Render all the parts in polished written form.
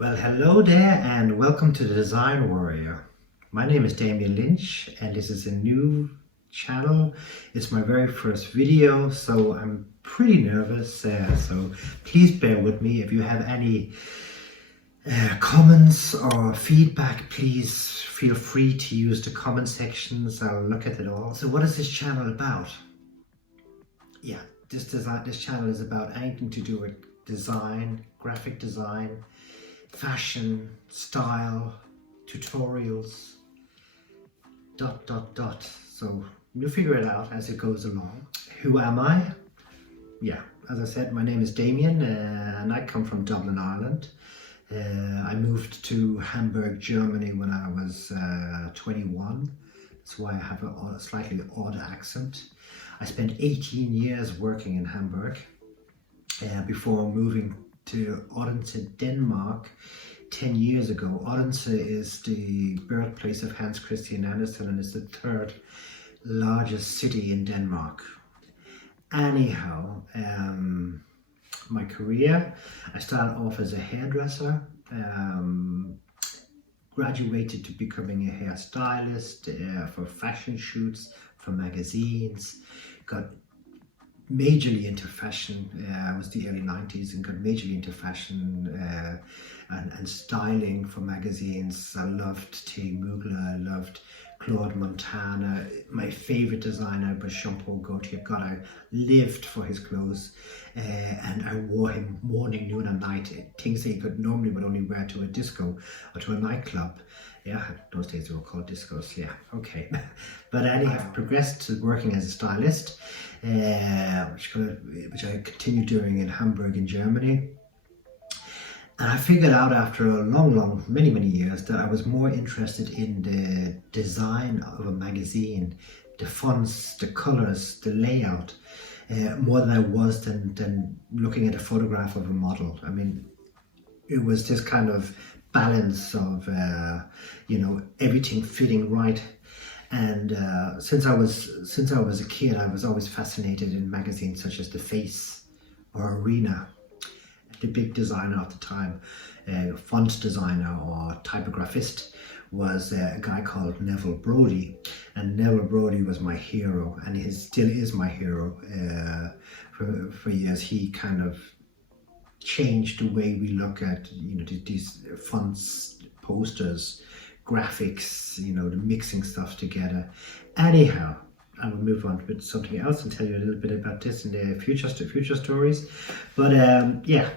Well, hello there and welcome to the Design Warrior. My name is Damien Lynch and this is a new channel. It's my very first video, so I'm pretty nervous, so please bear with me. If you have any comments or feedback, please feel free to use the comment sections. I'll look at it all. So what is this channel about? Yeah, this channel is about anything to do with design, graphic design, fashion, style, tutorials, ... So you'll figure it out as it goes along. Who am I? Yeah, as I said, my name is Damien and I come from Dublin, Ireland. I moved to Hamburg, Germany when I was 21. That's why I have a slightly odd accent. I spent 18 years working in Hamburg before moving to Odense, Denmark 10 years ago. Odense is the birthplace of Hans Christian Andersen and is the third largest city in Denmark. Anyhow, my career, I started off as a hairdresser, graduated to becoming a hairstylist for fashion shoots, for magazines, got majorly into fashion. It was the early 90s and got majorly into fashion and styling for magazines. I loved T. Mugler, I loved Claude Montana. My favorite designer was Jean-Paul Gaultier. God, I lived for his clothes and I wore him morning, noon and night. Things that you could normally would only wear to a disco or to a nightclub. Yeah, those days they were called discos, yeah, okay. But anyhow, I've progressed to working as a stylist, which I continued doing in Hamburg in Germany. And I figured out after a many years that I was more interested in the design of a magazine, the fonts, the colors, the layout, more than I was than looking at a photograph of a model. I mean, it was this kind of balance of everything fitting right. And since I was a kid, I was always fascinated in magazines such as The Face or Arena. The big designer at the time, font designer or typographist, was a guy called Neville Brody, and Neville Brody was my hero, and he still is my hero. For years, he kind of changed the way we look at these fonts, posters, graphics, the mixing stuff together. Anyhow, I will move on with something else and tell you a little bit about this in the future stories. But yeah,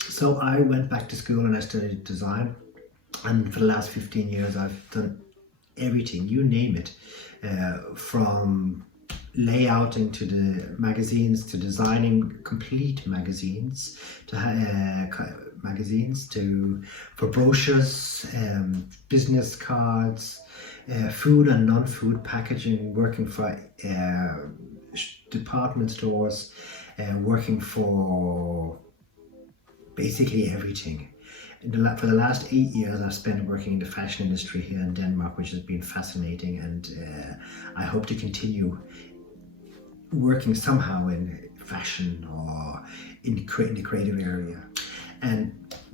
so I went back to school and I studied design, and for the last 15 years I've done everything, you name it, from layouting to the magazines, to designing complete magazines, to for brochures, business cards, food and non-food packaging, working for department stores, working for basically everything. For the last 8 years I've spent working in the fashion industry here in Denmark, which has been fascinating, and I hope to continue working somehow in fashion or in the creative area. And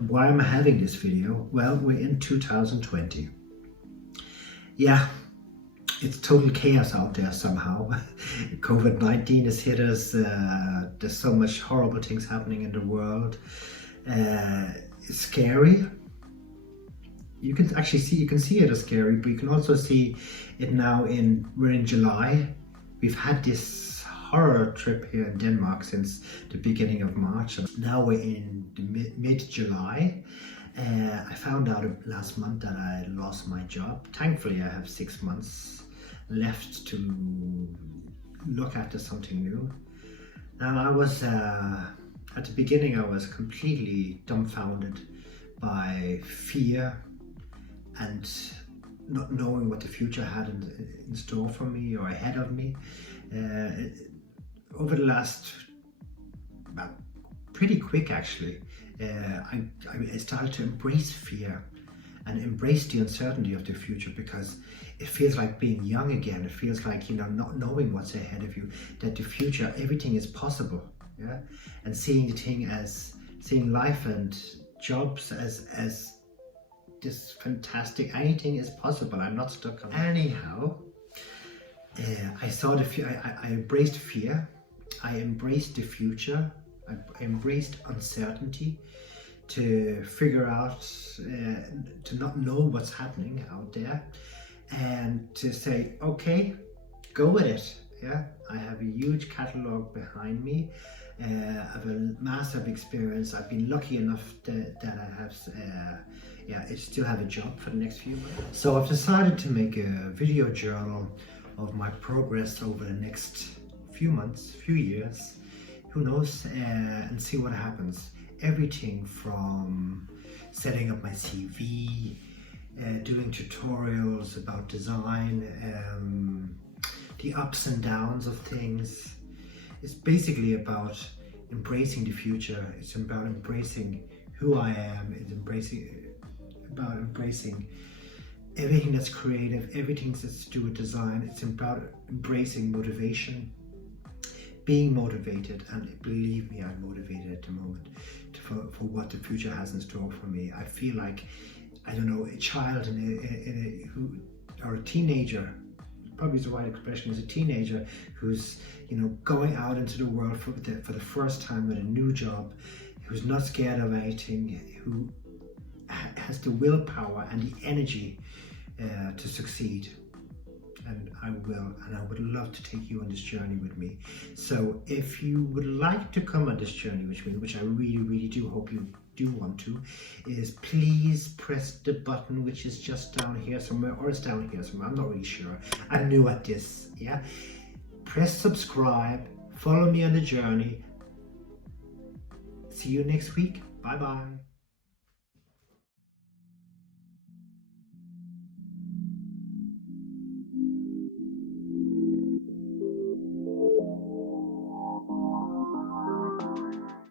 why am I having this video? Well, we're in 2020. Yeah, it's total chaos out there somehow. COVID-19 has hit us. There's so much horrible things happening in the world. It's scary. You can see it as scary, but you can also see it now. We're in July. We've had this horror trip here in Denmark since the beginning of March. Now we're in the mid-July. I found out last month that I lost my job. Thankfully, I have 6 months left to look after something new. Now, I was at the beginning, I was completely dumbfounded by fear and not knowing what the future had in store for me or ahead of me. Over the last, pretty quick actually, I started to embrace fear and embrace the uncertainty of the future, because it feels like being young again. It feels like, not knowing what's ahead of you, that the future, everything is possible. Yeah, and seeing life and jobs as this fantastic. Anything is possible. I'm not stuck on. Anyhow, I saw the fear. I embraced fear. I embraced the future. I embraced uncertainty, to figure out, to not know what's happening out there, and to say, okay, go with it. Yeah, I have a huge catalog behind me. I have a massive experience. I've been lucky enough that I have, I still have a job for the next few months. So I've decided to make a video journal of my progress over the next few months, few years, who knows, and see what happens. Everything from setting up my CV, doing tutorials about design, the ups and downs of things. It's basically about embracing the future. It's about embracing who I am. It's about embracing everything that's creative, everything that's to do with design. It's about embracing motivation, being motivated, and believe me, I'm motivated at the moment for what the future has in store for me. I feel like, I don't know, a child or a teenager, probably is the right expression, is a teenager who's, going out into the world for the first time with a new job, who's not scared of anything, who has the willpower and the energy to succeed. And I will, and I would love to take you on this journey with me. So if you would like to come on this journey with me, which I really, really do hope you do want to, is please press the button which is just down here somewhere, or it's down here somewhere, I'm not really sure. I'm new at this, yeah? Press subscribe, follow me on the journey. See you next week. Bye-bye.